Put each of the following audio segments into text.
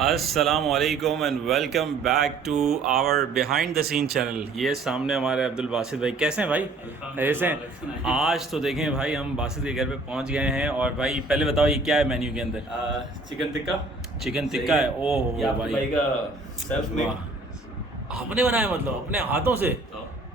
अस्सलामुअलैकुम and welcome back to our behind the scene channel. ये सामने हमारे अब्दुल बासित भाई, कैसे हैं भाई? कैसे हैं? आज तो देखें भाई, हम बासित के घर पे पहुंच गए हैं। और भाई पहले बताओ, ये क्या है मेन्यू के अंदर? चिकन टिक्का। चिकन टिक्का है। ओह ये भाई, भाई का सेल्फ मेड। आपने बनाया मतलब अपने हाथों से?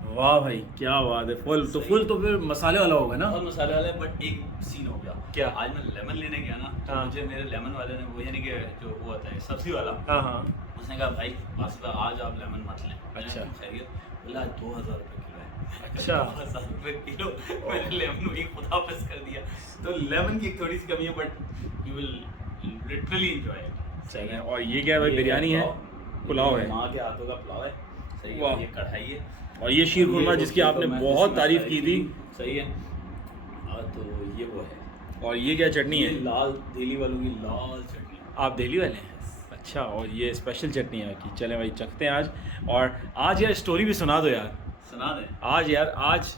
वाह भाई क्या बात है। फुल तो फिर मसाले वाला होगा ना? बहुत मसाले वाले, बट एक सीन हो गया। क्या? आज मैं लेमन लेने गया ना, तो मुझे मेरे लेमन वाले ने, वो यानी कि जो वो होता है सब्जी वाला, हाँ उसने कहा भाई वास्ता आज आप लेमन मत लें। अच्छा। खैरियत? बोला 2000 रुपये किलो है। अच्छा। 2000 रुपये किलो। मैंने लेमन वही खुद वापस कर दिया। तो लेमन की थोड़ी सी कमी है, but you will literally enjoy it. सही है। और ये क्या है भाई? बिरयानी है, पुलाव है, माँ के हाथों का पुलाव है। सही वाह। है। ये कढ़ाई है और ये शीर खुरमा जिसकी आपने बहुत तारीफ की थी। सही है। तो ये वो है। और ये क्या चटनी ये है? लाल दिल्ली वालों की लाल चटनी। आप दिल्ली वाले हैं? अच्छा। और ये स्पेशल चटनी है आपकी। चलें भाई चखते हैं आज। और आज यार स्टोरी भी सुना दो यार। सुना दें। आज यार आज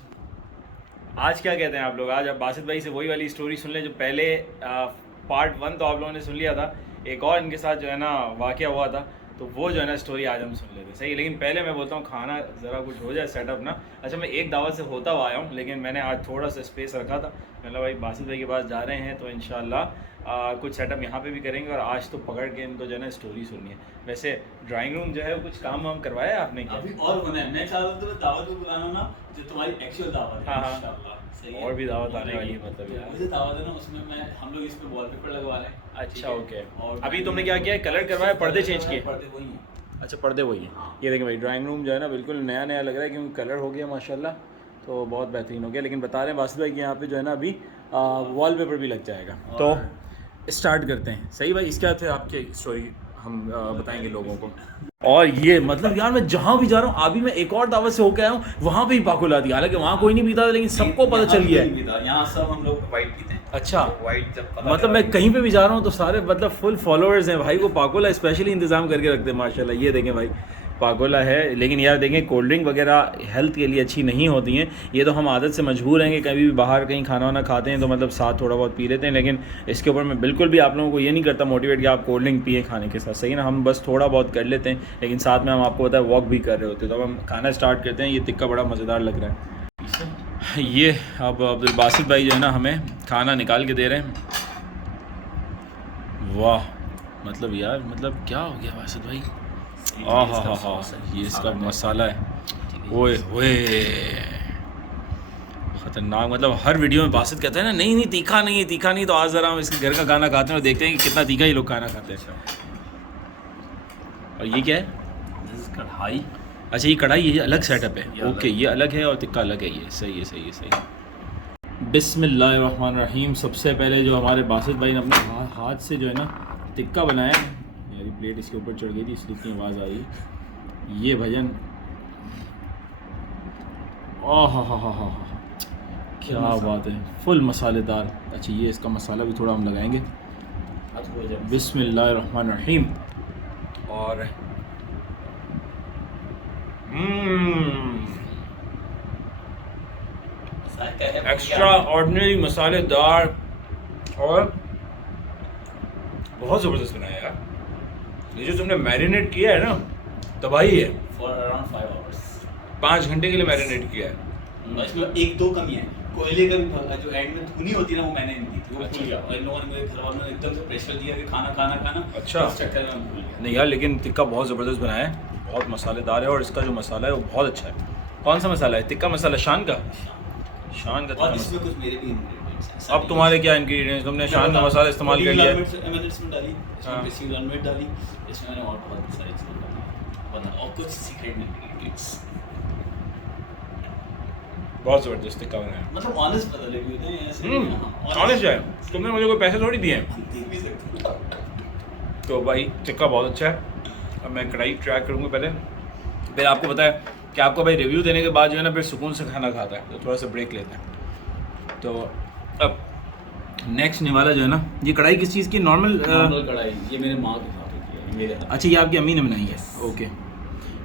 क्या कहते हैं आप लोग? आज आप बासित भाई से वही वाली स्टोरी सुन लें जो पहले पार्ट 1 तो आप लोगों ने सुन लिया था। एक और इनके साथ जो है ना वाक़या हुआ था, तो वो जो है ना स्टोरी आज हम सुन लेते हैं। सही है, लेकिन पहले मैं बोलता हूँ खाना ज़रा कुछ हो जाए सेटअप ना। अच्छा, मैं एक दावत से होता हुआ आया हूँ, लेकिन मैंने आज थोड़ा सा स्पेस रखा था। मतलब भाई बासित भाई के पास जा रहे हैं तो इंशाल्लाह कुछ सेटअप यहाँ पे भी करेंगे। और आज तो पकड़ के इनको जो है ना स्टोरी सुननी है। वैसे ड्राइंग रूम जो है कुछ काम वाम करवाया है आपने क्या? अभी और होना है। मैं चाहता हूँ तो दावत में बुलाना ना, जो तुम्हारी एक्चुअल दावत है। हाँ, हाँ। इंशाल्लाह। सही है। और भी दावत आने वाली है मतलब यार। मुझे दावत है ना, उसमें मैं हम लोग इस पे वॉलपेपर लगवा रहे हैं। अच्छा ओके। और अभी तुमने क्या किया है? कलर करवाया, पर्दे चेंज किए? पर्दे वही हैं। अच्छा, पर्दे वही हैं। ये देखें भाई, ड्राइंग रूम जो है ना बिल्कुल नया नया लग रहा है, क्योंकि कलर हो गया माशाल्लाह, तो बहुत बेहतरीन हो गया। लेकिन बता रहे हैं बासित भाई कि यहाँ पे जो है ना अभी वॉलपेपर भी लग जाएगा। तो स्टार्ट करते हैं। सही भाई, इसके बाद फिर आपकी स्टोरी हम बताएंगे लोगों को। और ये मतलब यार, मैं जहाँ भी जा रहा हूँ, अभी मैं एक और दावत से होकर आया हूँ, वहाँ पे भी पाकुल आती है। हालांकि वहाँ कोई नहीं पीता था, लेकिन सबको पता चल गया है। यहाँ सब हम लोग वाइट पीते हैं। अच्छा। वाइट जब पता मतलब मैं कहीं पे भी जा रहा हूँ तो सारे मतलब फुल फॉलोअर्स हैं भाई। वो पाकोला स्पेशली इंतज़ाम करके रखते हैं माशाल्लाह। ये देखें भाई, पाकोला है। लेकिन यार देखें, कोल्ड ड्रिंक वगैरह हेल्थ के लिए अच्छी नहीं होती हैं। ये तो हम आदत से मजबूर हैं कि कभी भी बाहर कहीं खाना वाना खाते हैं तो मतलब साथ थोड़ा बहुत पी लेते हैं। लेकिन इसके ऊपर मैं बिल्कुल भी आप लोगों को ये नहीं करता मोटिवेट कि आप कोल्ड ड्रिंक पिए खाने के साथ। सही है ना? हम बस थोड़ा बहुत कर लेते हैं, लेकिन साथ में हम आपको पता है वॉक भी कर रहे होते हैं। तो अब हम खाना स्टार्ट करते हैं। ये टिक्का बड़ा मज़ेदार लग रहा है। ये अब अब्दुल बासित भाई जो है ना हमें खाना निकाल के दे रहे हैं। वाह, मतलब यार, मतलब क्या हो गया बासित भाई? हाँ, ये इसका मसाला है। ओए होए, ख़तरनाक। मतलब हर वीडियो में बासित कहते हैं ना, नहीं तीखा नहीं है, तीखा नहीं। तो आज ज़रा हम इसके घर का खाना खाते हैं और देखते हैं कि कितना तीखा ये लोग खाना खाते हैं। और ये क्या है? कढ़ाई। अच्छा, ये कढ़ाई, ये अलग सेटअप है। ओके, ये अलग है और टिक्का अलग है। ये सही है। बिस्मिल्लाहिर्रहमानिर्रहीम। सबसे पहले जो हमारे बासित भाई ने अपने हाथ से जो है ना टिक्का बनाया है, मेरी प्लेट इसके ऊपर चढ़ गई थी इसलिए इतनी आवाज़ आ रही है। ये भजन, हा, क्या बात है, फुल मसालेदार। अच्छा, ये इसका मसाला भी थोड़ा हम लगाएंगे। बिस्मिल्लाहिर्रहमानिर्रहीम। और एक्स्ट्रा ऑर्डिनरी मसालेदार और बहुत ज़बरदस्त बनाया यार। ये जो तुमने मैरिनेट किया है ना, तबाही है। For around 5 hours. 5 घंटे के लिए मैरिनेट किया है। इसमें एक दो कमी है। कोयले का भी जो एंड में धुनी होती है ना, वो मैंने नहीं दी थी, वो भूल गया। और इन लोगों ने मेरे घर वालों ने एकदम से प्रेशर दिया कि खाना। अच्छा। इस चक्कर में मैं भूल गया। नहीं यार, लेकिन टिक्का बहुत ज़बरदस्त बनाया है, बहुत मसालेदार है। और इसका जो मसाला है वो बहुत अच्छा है। कौन सा मसाला है? टिक्का मसाला शान का टिक्का और इसमें मसाला। कुछ मेरे भी इंग्रेडिएंट्स हैं। अब तुम्हारे क्या इंग्रेडिएंट्स? तुमने शान का मसाला इस्तेमाल कर लिया है। मैंने इसमें डाली, हाँ। इसमें पिसी लाल मिर्च डाली, इसमें मैंने और बहुत सारी चीज़ें डाली और कुछ सीक्रेट इंग्रेडिएंट्स। बहुत ज़बरदस्त टिक्का बनाया। मतलब ऑनेस्ट बता रिव्यू थे ऐसे। ऑनेस्ट है, तुमने मुझे कोई पैसे थोड़ी दिए हैं। हम देख भी सकते हैं। तो भाई टिक्का बहुत अच्छा है। अब मैं कढ़ाई ट्राई करूँगा पहले, फिर आपको पता है कि आपको भाई रिव्यू देने के बाद जो है ना फिर सुकून से खाना खाता है, तो थोड़ा सा ब्रेक लेते हैं। तो अब नेक्स्ट निवाला जो है ना, ये कढ़ाई किस चीज़ की? नॉर्मल कढ़ाई। ये मेरे माँ के हाथ की है, मेरे हाथ। अच्छा, ये आपकी अम्मी ने बनाई है? ओके।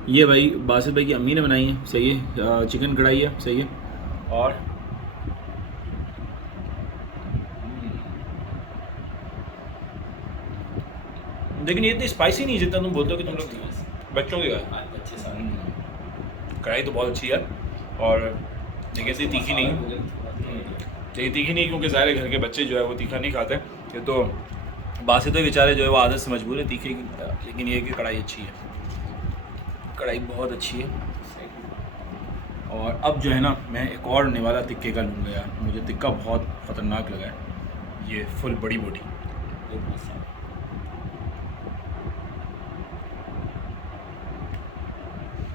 ये भाई बासित भाई की अम्मी ने बनाई है। सही है। चिकन कढ़ाई है। सही है। और लेकिन ये इतनी स्पाइसी नहीं जितना तुम बोलते हो कि तुम लोग बच्चों के घर। अच्छे सारे कढ़ाई तो बहुत अच्छी है और देखिए इतनी तीखी नहीं, ये तीखी नहीं क्योंकि ज़ाहिर घर के बच्चे जो है वो तीखा नहीं खाते, ये तो बासित बेचारे जो है वो आदत से मजबूर है तीखे की, लेकिन ये कि कढ़ाई अच्छी है, कढ़ाई बहुत अच्छी है। और अब जो है ना मैं एक और निवाला तिक्के का लूँगा यार, मुझे तिक्का बहुत ख़तरनाक लगा है, ये फुल बड़ी बोटी।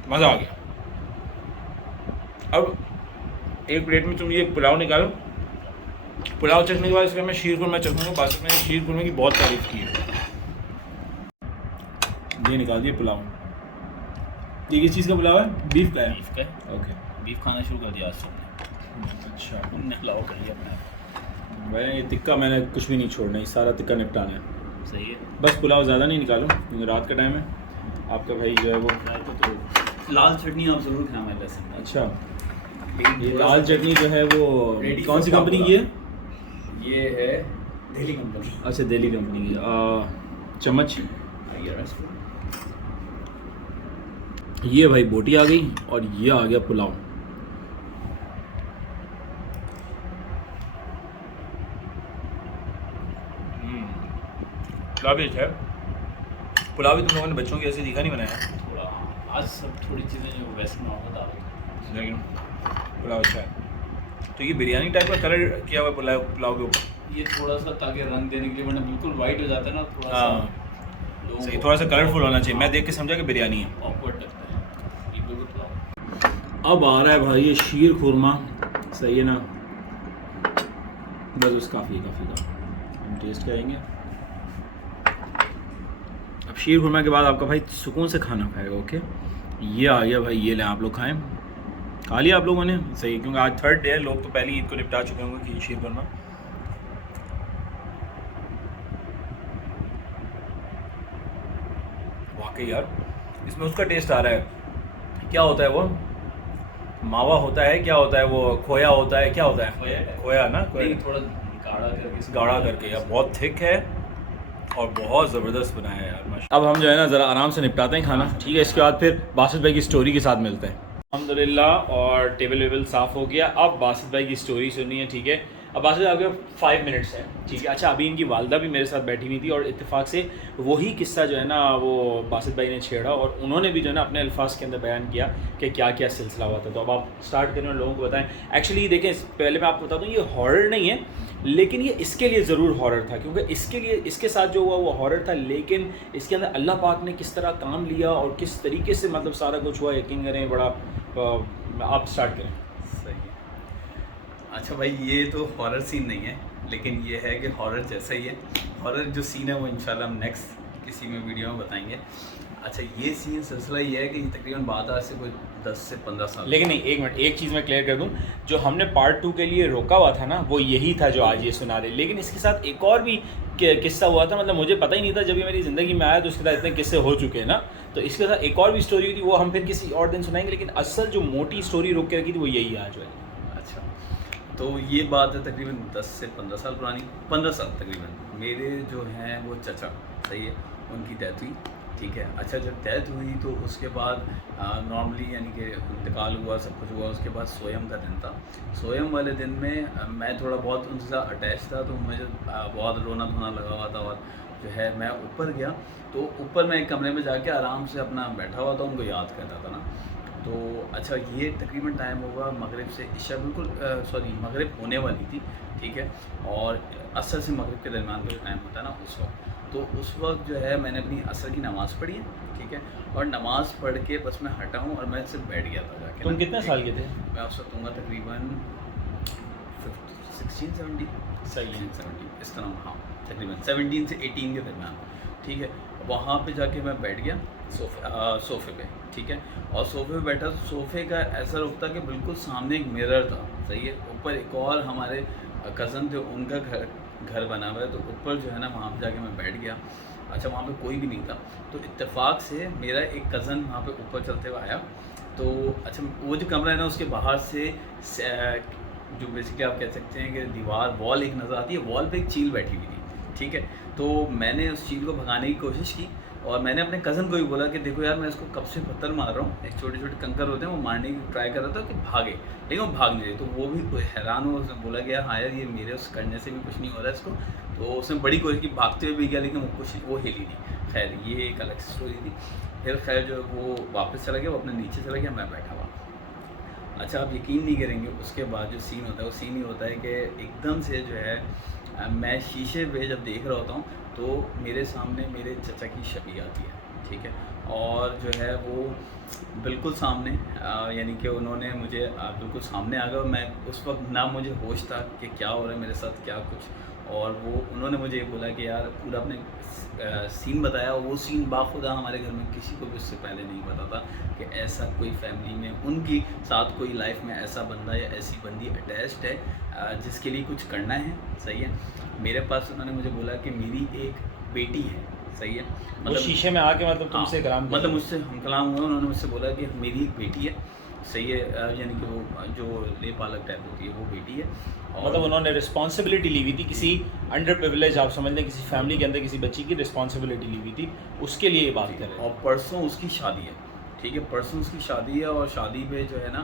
मज़ा आ गया। अब एक प्लेट में तुम ये पुलाव निकालो, पुलाव चखने के बाद इसमें मैं शीर खुरमा चखूँगा, बाकी मैंने शीर खुरमे की बहुत तारीफ़ की है। ये निकाल दिए पुलाव, ये किस चीज़ का पुलाव है? बीफ का है? बीफ का ओके, बीफ खाना शुरू कर दिया आज से। अच्छा निकलाओ कर लिया अपने आप। मैंने ये तिक्का मैंने कुछ भी नहीं छोड़ना, ये सारा तिक्का निपटाना है। सही है। बस पुलाव ज़्यादा नहीं निकालो क्योंकि रात का टाइम है, आपका भाई जो है वो तो लाल चटनी आप ज़रूर खाएं हमारे लेसन में। अच्छा, ये लाल चटनी जो है वो कौन सी कंपनी की है? ये है दिल्ली कंपनी। अच्छा दिल्ली कंपनी की। चम्मच, ये भाई बोटी आ गई और ये आ गया पुलाव। पुलाव भी अच्छा है, पुलाव भी तुम लोगों ने बच्चों की ऐसे दिखा नहीं बनाया थोड़ा आज सब थोड़ी चीज़ें जो वैसे नॉर्मल दाल, लेकिन पुलाव अच्छा है। तो ये बिरयानी टाइप का कलर किया हुआ पुलाव के ऊपर, ये थोड़ा सा ताकि रंग देने के लिए, वरना बिल्कुल वाइट हो जाता है ना थोड़ा सा। सही, थोड़ा सा कलरफुल होना चाहिए, मैं देख के समझा कि बिरयानी है। ऑकवर्ड लगता है ये बिल्कुल पुलाव। अब आ रहा है भाई ये शीर खुरमा, सही है ना? बस उस काफ़ी का हम टेस्ट करेंगे। अब शीर खुरमा के बाद आपका भाई सुकून से खाना खाएगा। ओके, ये आ गया भाई, ये लें आप लोग खाएं। खा लिया आप लोगों ने? सही, क्योंकि आज थर्ड डे है, लोग तो पहले ईद को निपटा चुके होंगे कि शीर खुरमा। वाकई यार इसमें उसका टेस्ट आ रहा है। क्या होता है वो? मावा होता है, क्या होता है वो? खोया होता है, क्या होता है? खोया ना, खोया थोड़ा गाढ़ा करके यार, बहुत थिक है और बहुत ज़बरदस्त बनाया है यार माशाल्लाह। अब हम जो है ना ज़रा आराम से निपटाते हैं खाना, ठीक है? इसके बाद फिर बासित भाई की स्टोरी के साथ मिलते हैं। अल्हम्दुलिल्लाह, और टेबल वेबल साफ़ हो गया। अब बासित भाई की स्टोरी सुननी है, ठीक है? अब बासित भाई आपके 5 मिनट्स है, ठीक है? अच्छा, अभी इनकी वालदा भी मेरे साथ बैठी हुई थी और इत्तेफाक से वही किस्सा जो है ना वो बासित भाई ने छेड़ा और उन्होंने भी जो है ना अपने अल्फाज के अंदर बयान किया कि क्या क्या सिलसिला हुआ था। तो अब आप स्टार्ट करें और लोगों को बताएं। एक्चुअली देखें, पहले मैं आपको बता दूँ, ये हॉरर नहीं है, लेकिन ये इसके लिए ज़रूर हॉरर था क्योंकि इसके लिए, इसके साथ जो हुआ वो हॉरर था, लेकिन इसके अंदर अल्लाह पाक ने किस तरह काम लिया और किस तरीके से मतलब सारा कुछ हुआ, यकीन करें बड़ा। आप स्टार्ट करें। सही है। अच्छा भाई, ये तो हॉरर सीन नहीं है, लेकिन ये है कि हॉरर जैसा ही है। हॉरर जो सीन है वो इंशाल्लाह हम नेक्स्ट किसी में वीडियो में बताएंगे। अच्छा, ये सीन सिलसिला ये है कि तकरीबन बात आज से कोई 10 से 15 साल। लेकिन नहीं, एक मिनट, एक चीज़ मैं क्लियर कर दूं, जो हमने पार्ट 2 के लिए रोका हुआ था ना वो यही था जो आज ये सुना रहे, लेकिन इसके साथ एक और भी किस्सा हुआ था। मतलब मुझे पता ही नहीं था, जब ये मेरी ज़िंदगी में आया तो उसके साथ इतने किस्से हो चुके हैं ना, तो इसके साथ एक और भी स्टोरी हुई थी, वो हम फिर किसी और दिन सुनाएंगे, लेकिन असल जो मोटी स्टोरी रोक के रखी थी वो यही आज है। अच्छा, तो ये बात है तकरीबन 10 से 15 साल पुरानी, 15 साल तकरीबन। मेरे जो हैं वो चचा, सही है, उनकी डेथ हुई, ठीक है? अच्छा, जब डेथ हुई तो उसके बाद नॉर्मली यानी कि इंतकाल हुआ, सब कुछ हुआ, उसके बाद सोयम का दिन था। सोयम वाले दिन में मैं थोड़ा बहुत उनसे साथ अटैच था, तो मुझे बहुत रोना धोना लगा हुआ था और जो है मैं ऊपर गया, तो ऊपर मैं एक कमरे में जाके आराम से अपना बैठा हुआ था, उनको याद करता था ना। तो अच्छा, ये तकरीबन टाइम होगा मगरिब से इशा, बिल्कुल सॉरी मगरिब होने वाली थी, ठीक है? और असर से मगरिब के दरमियान का जो टाइम होता है ना उस वक्त, तो उस वक्त जो है मैंने अपनी असर की नमाज़ पढ़ी है, ठीक है? और नमाज़ पढ़ के बस मैं हटा हूँ और मैं सिर्फ बैठ गया था जाके। तुम कितने साल के थे? मैं उस वक्त दूँगा तकरीबन 16-17, सही है, 17 इस तरह, हाँ तकरीबन 17 से 18 के दरमियान, ठीक है? वहाँ पे जाके मैं बैठ गया सोफ़े पे, ठीक है? और सोफ़े पे बैठा तो सोफ़े का ऐसा रुख था कि बिल्कुल सामने एक मिरर था, सही है? ऊपर एक और हमारे कज़न थे, उनका घर बना हुआ है, तो ऊपर जो है ना वहाँ पे जाके मैं बैठ गया। अच्छा, वहाँ पे कोई भी नहीं था, तो इत्तेफाक से मेरा एक कज़न वहाँ पे ऊपर चलते हुए आया। तो अच्छा, वो जो कमरा है ना उसके बाहर से जो बेसिकली आप कह सकते हैं कि दीवार, वॉल एक नज़र आती है, वॉल पे एक चील बैठी हुई थी, ठीक है। तो मैंने उस चीज़ को भगाने की कोशिश की और मैंने अपने कज़न को भी बोला कि देखो यार मैं इसको कब से पत्थर मार रहा हूँ, एक छोटे छोटे कंकर होते हैं वो मारने की ट्राई कर रहा था कि भागे, लेकिन वो भाग नहीं रही। तो वो भी हैरान हुआ, उसने बोला कि यार हाँ यार ये मेरे उस करने से भी कुछ नहीं हो रहा है इसको। तो उसने बड़ी कोशिश की, भागते हुए भी गया लेकिन वो कुछ वो हिली नहीं। खैर ये एक अलग स्टोरी थी। फिर खैर जो है वो वापस चला गया, वो अपने नीचे चला गया, मैं बैठा हुआ। अच्छा आप यकीन नहीं करेंगे, उसके बाद जो सीन होता है वो सीन ये होता है कि एकदम से जो है मैं शीशे पे जब देख रहा होता हूँ तो मेरे सामने मेरे चचा की शक्ल आती है, ठीक है। और जो है वो बिल्कुल सामने यानी कि उन्होंने मुझे बिल्कुल सामने आ गए और मैं उस वक्त ना मुझे होश था कि क्या हो रहा है मेरे साथ क्या कुछ। और वो उन्होंने मुझे ये बोला कि यार पूरा अपने सीन बताया, और वो सीन बाखुदा हमारे घर में किसी को भी उससे पहले नहीं पता था कि ऐसा कोई फैमिली में उनकी साथ कोई लाइफ में ऐसा बंदा या ऐसी बंदी अटैच्ड है जिसके लिए कुछ करना है, सही है। मेरे पास उन्होंने मुझे बोला कि मेरी एक बेटी है, सही है। मतलब शीशे में आके मतलब तुमसे कलाम मतलब मुझसे हम कलाम हुए, उन्होंने मुझसे बोला कि मेरी एक बेटी है, सही है। यानी कि वो जो ले पालक टाइप होती है वो बेटी है। और मतलब उन्होंने रिस्पॉन्सिबिलिटी ली हुई थी किसी अंडर प्रिविलेज, आप समझ लें किसी फैमिली के अंदर किसी बच्ची की रिस्पॉन्सिबिलिटी ली हुई थी, उसके लिए ये बात कर रहे हैं। और परसों उसकी शादी है, ठीक है, परसों उसकी शादी है। और शादी पे जो है ना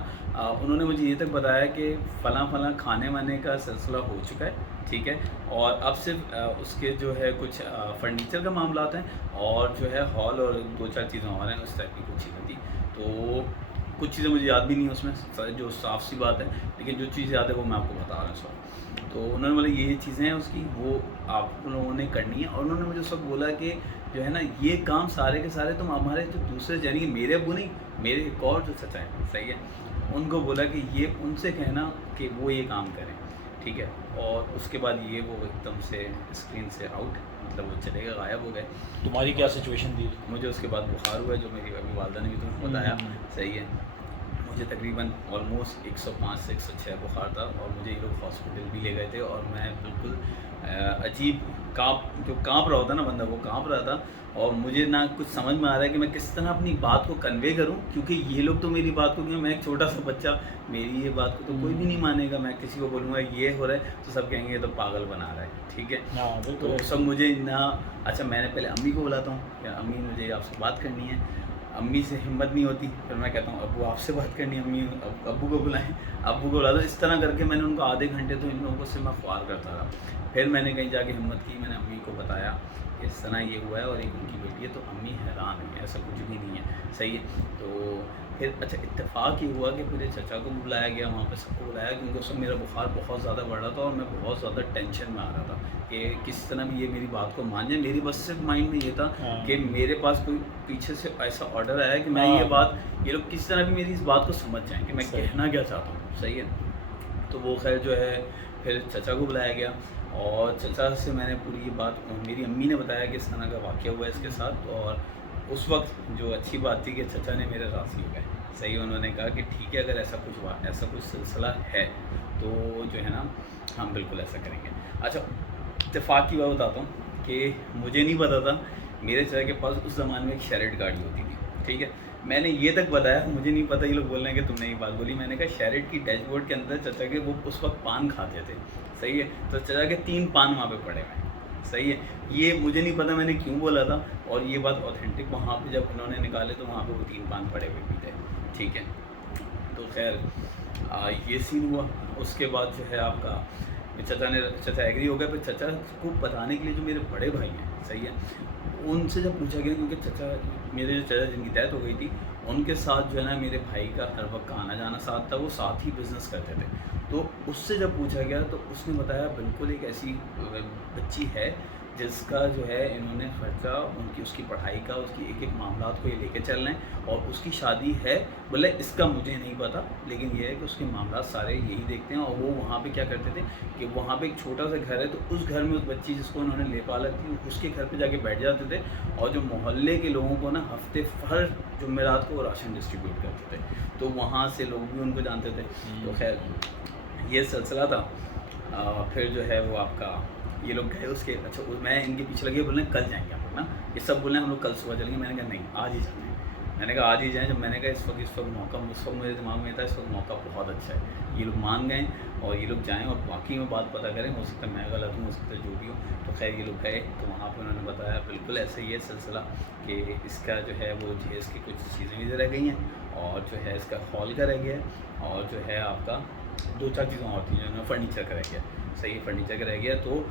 उन्होंने मुझे ये तक बताया कि फ़लाँ खाने वाने का सिलसिला हो चुका है, ठीक है। और अब सिर्फ उसके जो है कुछ फर्नीचर का मामला हैं और जो है हॉल और 2-4 चीज़ें और हैं उस टाइप की कुछ चीज़ें थी। तो कुछ चीज़ें मुझे याद भी नहीं है उसमें, जो साफ़ सी बात है, लेकिन जो चीज़ याद है वो मैं आपको बता रहा हूँ इस वक्त। तो उन्होंने बोला ये चीज़ें हैं उसकी, वो आप लोगों ने करनी है। और उन्होंने मुझे उस वक्त बोला कि जो है ना ये काम सारे के सारे तुम हमारे जो दूसरे यानी कि मेरे अब्बू नहीं, मेरे एक और जो चचा है, सही है, उनको बोला कि ये उनसे कहना कि वो ये काम करें, ठीक है। और उसके बाद ये वो एकदम से स्क्रीन से आउट, मतलब वो चले गए, गायब हो गए। तुम्हारी क्या सिचुएशन थी? मुझे उसके बाद बुखार हुआ, जो मेरी अभी वालदा ने भी तुम्हें बताया, सही है। मुझे तकरीबन ऑलमोस्ट 105 से 106 बुखार था और मुझे ये लोग हॉस्पिटल भी ले गए थे। और मैं बिल्कुल अजीब काँप रहा होता ना बंदा, वो काँप रहा था। और मुझे ना कुछ समझ में आ रहा है कि मैं किस तरह अपनी बात को कन्वे करूं, क्योंकि ये लोग तो मेरी बात को, क्योंकि मैं एक छोटा सा बच्चा, मेरी ये बात को तो कोई भी नहीं मानेगा। मैं किसी को बोलूँगा ये हो रहा है तो सब कहेंगे तो पागल बना रहा है, ठीक है। तो सब मुझे ना, अच्छा मैंने पहले अम्मी को बुलाता हूँ कि अम्मी मुझे आपसे बात करनी है। अम्मी से हिम्मत नहीं होती, फिर मैं कहता हूँ अब्बू आपसे बात करनी है, अम्मी अब्बू को बुलाएं, अब्बू को बुला दो। इस तरह करके मैंने उनको आधे घंटे तो इन लोगों को सिर्फ मैं ख्वार करता रहा। फिर मैंने कहीं जाके हिम्मत की, मैंने अम्मी को बताया इस तरह ये हुआ है और एक उनकी बेटी है। तो अम्मी हैरान है, ऐसा कुछ भी नहीं है, सही है। तो फिर अच्छा इत्तेफाक ये हुआ कि मेरे चचा को बुलाया गया, वहाँ पे सबको बुलाया, क्योंकि उस समय मेरा बुखार बहुत ज़्यादा बढ़ रहा था और मैं बहुत ज़्यादा टेंशन में आ रहा था कि किस तरह भी ये मेरी बात को मान जाए। मेरी बस सिर्फ माइंड में ये था कि मेरे पास कोई पीछे से ऐसा ऑर्डर आया कि मैं ये बात, ये लोग किस तरह भी मेरी इस बात को समझ जाएँ कि मैं कहना क्या चाहता हूँ, सही है। तो वो खैर जो है फिर चचा को बुलाया गया और चचा से मैंने पूरी ये बात, मेरी अम्मी ने बताया कि इस तरह का वाक़या हुआ है इसके साथ। और उस वक्त जो अच्छी बात थी कि चचा ने मेरे राज़ी हो गए, सही। उन्होंने कहा कि ठीक है अगर ऐसा कुछ सिलसिला है तो जो है ना हम बिल्कुल ऐसा करेंगे। अच्छा इत्तेफाक की बात बताता हूँ कि मुझे नहीं पता था, मेरे चचा के पास उस ज़माने में एक शेरेट गाड़ी होती थी, ठीक है। मैंने ये तक बताया, मुझे नहीं पता, ये लोग बोल रहे हैं कि तुमने ये बात बोली। मैंने कहा शेरेट की डैशबोर्ड के अंदर चचा के वो उस वक्त पान खाते थे, सही है। तो चचा के 3 पान वहाँ पे पड़े हुए हैं, सही है। ये मुझे नहीं पता मैंने क्यों बोला था, और ये बात ऑथेंटिक वहाँ पे जब उन्होंने निकाले तो वहाँ पे वो 3 पान पड़े हुए भी थे, ठीक है। तो खैर ये सीन हुआ। उसके बाद जो है आपका चचा एग्री हो गया। फिर चचा को बताने के लिए जो मेरे बड़े भाई हैं, सही है, उनसे जब पूछा गया, क्योंकि मेरे जो चचा जिनकी डेथ हो गई थी उनके साथ जो है ना मेरे भाई का हर वक्त आना जाना साथ था, वो साथ ही बिज़नेस करते थे। तो उससे जब पूछा गया तो उसने बताया बिल्कुल एक ऐसी बच्ची है जिसका जो है इन्होंने खर्चा उसकी पढ़ाई का, उसकी एक मामलात को ये लेके चल रहे हैं और उसकी शादी है। बोले इसका मुझे नहीं पता, लेकिन ये है कि उसके मामलात सारे यही देखते हैं। और वो वहाँ पे क्या करते थे कि वहाँ पे एक छोटा सा घर है, तो उस घर में उस बच्ची जिसको उन्होंने ले पालक थी उसके घर पे जाके बैठ जाते थे और जो मोहल्ले के लोगों को ना हफ्ते हर जुमेरात को राशन डिस्ट्रीब्यूट करते थे। तो वहाँ से लोग भी उनको जानते थे। तो खैर ये सिलसिला था। फिर जो है वो आपका ये लोग गए उसके, अच्छा मैं इनके पीछे लगे बोल रहे कल जाएंगे हम लोग ना, ये सब बोल रहे हैं हम लोग कल सुबह चलेंगे। मैंने कहा नहीं आज ही चलते हैं। मैंने कहा आज ही जाएँ। जब मैंने कहा इस वक्त मौका, उस वक्त मेरे दिमाग में था इस वक्त मौका बहुत अच्छा है, ये लोग मान गए और ये लोग जाएँ और बाकी में बात पता करें। हो सकता है मैं गलत हूँ, हो सकता है जो भी हो। तो खैर ये लोग गए तो वहाँ पे उन्होंने बताया बिल्कुल ऐसे ही है सिलसिला कि इसका जो है वो जहेज़ की कुछ चीज़ें भी रह गई हैं और जो है इसका हॉल का रह गया है और जो है आपका 2-4 चीज़ें और थी जो फर्नीचर का रह गया। सही है, फर्नीचर का रह गया। तो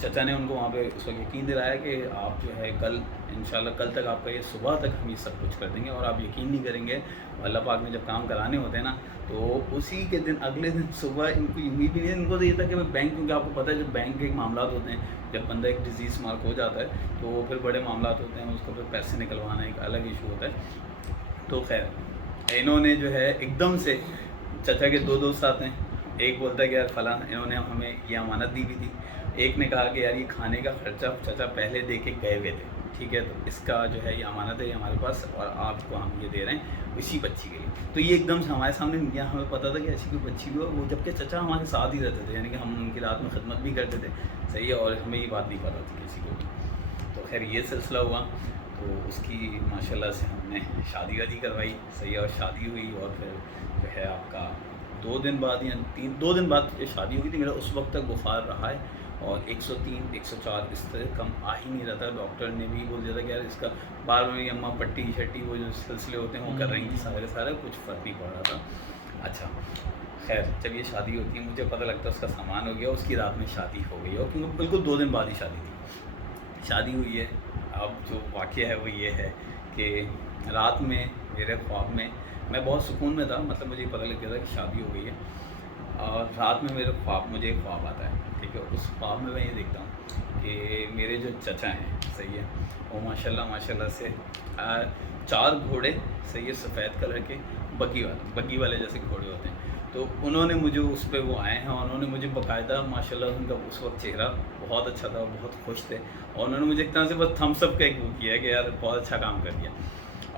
चाचा ने उनको वहाँ पे उस वक्त यकीन दिलाया कि आप जो है कल इंशाल्लाह कल तक आपका ये सुबह तक हम ये सब कुछ कर देंगे। और आप यकीन नहीं करेंगे, अल्लाह पाक ने जब काम कराने होते हैं ना तो उसी के दिन अगले दिन सुबह इनको उम्मीद भी नहीं, इनको तो ये था कि भाई बैंक, क्योंकि आपको पता है जब बैंक के मामला होते हैं, जब बंदा एक डिजीज़ मार्क हो जाता है तो फिर बड़े मामला होते हैं, उसको फिर पैसे निकलवाना एक अलग इशू होता है। तो खैर इन्होंने जो है एकदम से, चाचा के 2 दोस्त आते हैं, एक बोलता है कि यार फलाना, इन्होंने हमें ये अमानत दी हुई थी। एक ने कहा कि यार ये खाने का खर्चा चाचा पहले दे के गए हुए थे, ठीक है, तो इसका जो है ये अमानत है ये हमारे पास और आपको हम ये दे रहे हैं इसी बच्ची के लिए। तो ये एकदम से हमारे सामने नहीं आया, हमें पता था कि ऐसी कोई बच्ची भी हो, वो जबकि चाचा हमारे साथ ही रहते थे, यानी कि हम उनकी रात में खिदमत भी करते थे। सही है, और हमें ये बात नहीं पता थी किसी को भी। तो खैर ये सिलसिला हुआ, तो उसकी माशाल्लाह से हमने शादी वादी करवाई। सही है, और शादी हुई और फिर जो है आपका 2 दिन बाद या 2 दिन बाद ये शादी हुई थी। मेरा उस वक्त तक बुखार रहा है और 103 104 इस तरह कम आ ही नहीं रहा था। डॉक्टर ने भी बोल दिया था कि यार इसका बार में अम्मा पट्टी शट्टी वो जो सिलसिले होते हैं वो कर रही थी, सारे कुछ फ़र्क नहीं पड़ रहा था। अच्छा खैर जब ये शादी होती है मुझे पता लगता है उसका सामान हो गया, उसकी रात में शादी हो गई और क्योंकि बिल्कुल 2 दिन बाद ही शादी थी। शादी हुई है। अब जो वाक़या है वो ये है कि रात में मेरे ख्वाब में मैं बहुत सुकून में था, मतलब मुझे पता लग गया था कि शादी हो गई है। और रात में मेरे मुझे एक ख्वाब आता है, ठीक है। उस ख्वाब में मैं ये देखता हूँ कि मेरे जो चचा हैं, सही है, वो माशाल्लाह से 4 घोड़े, सही है, सफ़ेद कलर के बग्गी वाले जैसे घोड़े होते हैं। तो उन्होंने मुझे उस पर वो आए हैं और उन्होंने मुझे बाकायदा माशाल्लाह उनका उस वक्त चेहरा बहुत अच्छा था, बहुत खुश थे और उन्होंने मुझे एक तरह से बस थम्स अप का एक वो किया कि यार बहुत अच्छा काम कर दिया।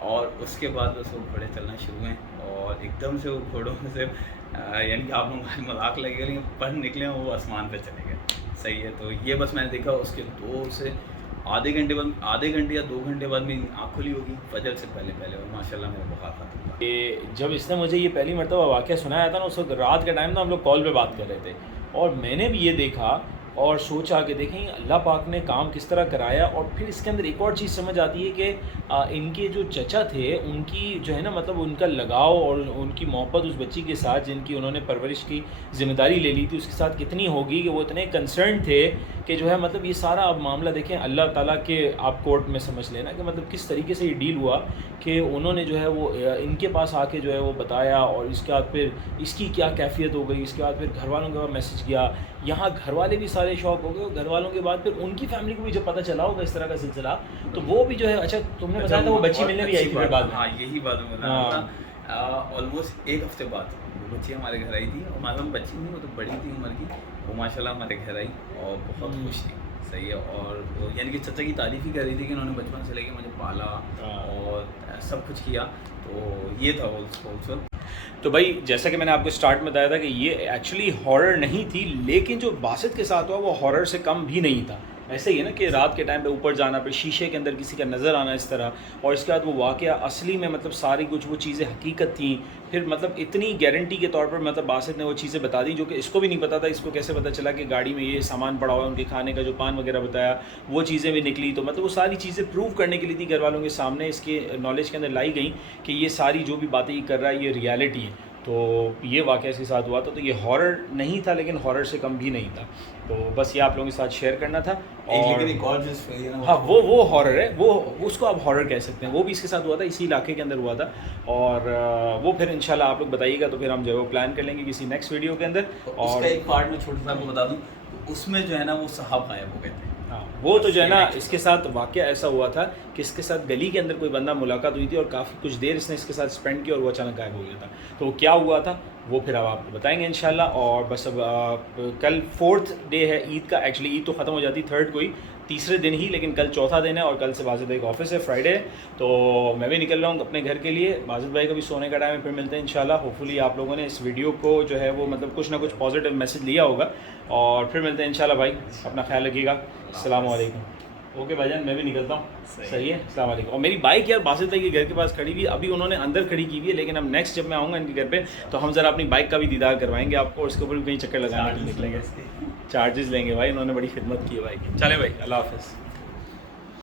और उसके बाद बस वो घोड़े चलना शुरू हैं और एकदम से वो घोड़ों में से यानी कि आप लोग मजाक लगेगा लेकिन पर निकले वो आसमान पे चले गए। सही है, तो ये बस मैंने देखा। उसके 2 से आधे घंटे या 2 घंटे बाद मेरी आँख खुली होगी फजर से पहले और माशाल्लाह मेरा बुखार खत्म था। कि जब इसने मुझे ये पहली मरतबा वाक़या सुनाया था ना, उस वक्त रात के टाइम ना हम लोग कॉल पे बात कर रहे थे और मैंने भी ये देखा और सोचा कि देखें अल्लाह पाक ने काम किस तरह कराया। और फिर इसके अंदर एक और चीज़ समझ आती है कि इनके जो चचा थे उनकी जो है ना, मतलब उनका लगाव और उनकी मोहब्बत उस बच्ची के साथ जिनकी उन्होंने परवरिश की ज़िम्मेदारी ले ली थी उसके साथ कितनी होगी कि वो इतने कंसर्न थे कि जो है मतलब ये सारा अब मामला देखें अल्लाह ताला के आप कोर्ट में समझ लेना कि मतलब किस तरीके से ये डील हुआ कि उन्होंने जो है वो इनके पास आके जो है वो बताया और इसके बाद फिर इसकी क्या कैफियत हो गई। इसके बाद फिर घर वालों के पास मैसेज किया, यहाँ घर वाले भी सारे शौक हो गए और घर वालों के बाद फिर उनकी फैमिली को भी जब पता चला होगा इस तरह का सिलसिला तो वो भी जो है, अच्छा तुमने बताया था वो बच्ची मिलने भी आई थी फिर बाद में। हाँ यही बात मैं बता रहा था। ऑलमोस्ट 1 हफ्ते बाद वो बच्ची हमारे घर आई थी और मालूम बच्ची नहीं, वो तो बड़ी थी उम्र की, वो माशाल्लाह हमारे घर आई और बहुत खुश थी। सही है, और यानी कि चचा की तारीफ़ ही कर रही थी कि उन्होंने बचपन से लेके मुझे पाला और सब कुछ किया। तो ये था वो। तो भाई जैसा कि मैंने आपको स्टार्ट में बताया था कि ये एक्चुअली हॉरर नहीं थी, लेकिन जो बासित के साथ हुआ वो हॉरर से कम भी नहीं था। ऐसे ही है ना कि रात के टाइम पे ऊपर जाना, फिर शीशे के अंदर किसी का नज़र आना इस तरह, और इसके बाद वो वाक़या असली में मतलब सारी कुछ वो चीज़ें हकीकत थी। फिर मतलब इतनी गारंटी के तौर पर मतलब बासित ने वो चीज़ें बता दी जो कि इसको भी नहीं पता था। इसको कैसे पता चला कि गाड़ी में ये सामान पड़ा हुआ है, उनके खाने का जो पान वगैरह बताया वो चीज़ें भी निकली। तो मतलब वो सारी चीज़ें प्रूव करने के लिए थी घर वालों के सामने, इसके नॉलेज के अंदर लाई गई कि ये सारी जो भी बातें ये कर रहा है ये रियलिटी है। तो ये वाक़या इसके साथ हुआ था। तो ये हॉरर नहीं था लेकिन हॉरर से कम भी नहीं था। तो बस ये आप लोगों के साथ शेयर करना था। और लेकिन एक और चीज़, हाँ वो हॉरर है, वो उसको आप हॉरर कह सकते हैं। वो भी इसके साथ हुआ था, इसी इलाके के अंदर हुआ था। और वो फिर इंशाल्लाह आप लोग बताइएगा तो फिर हम जो है वो प्लान कर लेंगे किसी नेक्स्ट वीडियो के अंदर। और उसका एक पार्ट में छोटा सा आपको बता दूँ, उसमें जो है ना वो साहब गायब हो गए थे। हाँ वो तो जो है ना इसके साथ वाक़या ऐसा हुआ था कि इसके साथ गली के अंदर कोई बंदा मुलाकात हुई थी और काफ़ी कुछ देर इसने इसके साथ स्पेंड की और वो अचानक गायब हो गया था। तो वो क्या हुआ था वो फिर अब आपको बताएंगे इंशाल्लाह। और बस अब कल 4th डे है ईद का। एक्चुअली ईद तो ख़त्म हो जाती 3rd को ही, तीसरे दिन ही, लेकिन कल चौथा दिन है और कल से बाजिद भाई का ऑफिस है, फ्राइडे। तो मैं भी निकल रहा हूँ अपने घर के लिए। बाजिद भाई का भी सोने का टाइम है, फिर मिलते हैं इंशाल्लाह। होपफुली आप लोगों ने इस वीडियो को जो है वो मतलब कुछ ना कुछ पॉजिटिव मैसेज लिया होगा और फिर मिलते हैं इंशाल्लाह। भाई अपना ख्याल रखिएगा। अस्सलाम वालेकुम। ओके भाईजान, मैं भी निकलता हूँ। सही सही है, अस्सलाम वालेकुम। और मेरी बाइक यार बासित भाई के घर के पास खड़ी हुई है, अभी उन्होंने अंदर खड़ी की हुई है, लेकिन अब नेक्स्ट जब मैं आऊँगा इनके घर पे तो हम ज़रा अपनी बाइक का भी दीदार करवाएंगे आपको, और इसके ऊपर भी कहीं चक्कर लगाने के लिए निकलेंगे। चार्जेस लेंगे भाई, उन्होंने बड़ी खिदमत की है भाई की। चले भाई, अल्लाह हाफ़िज़।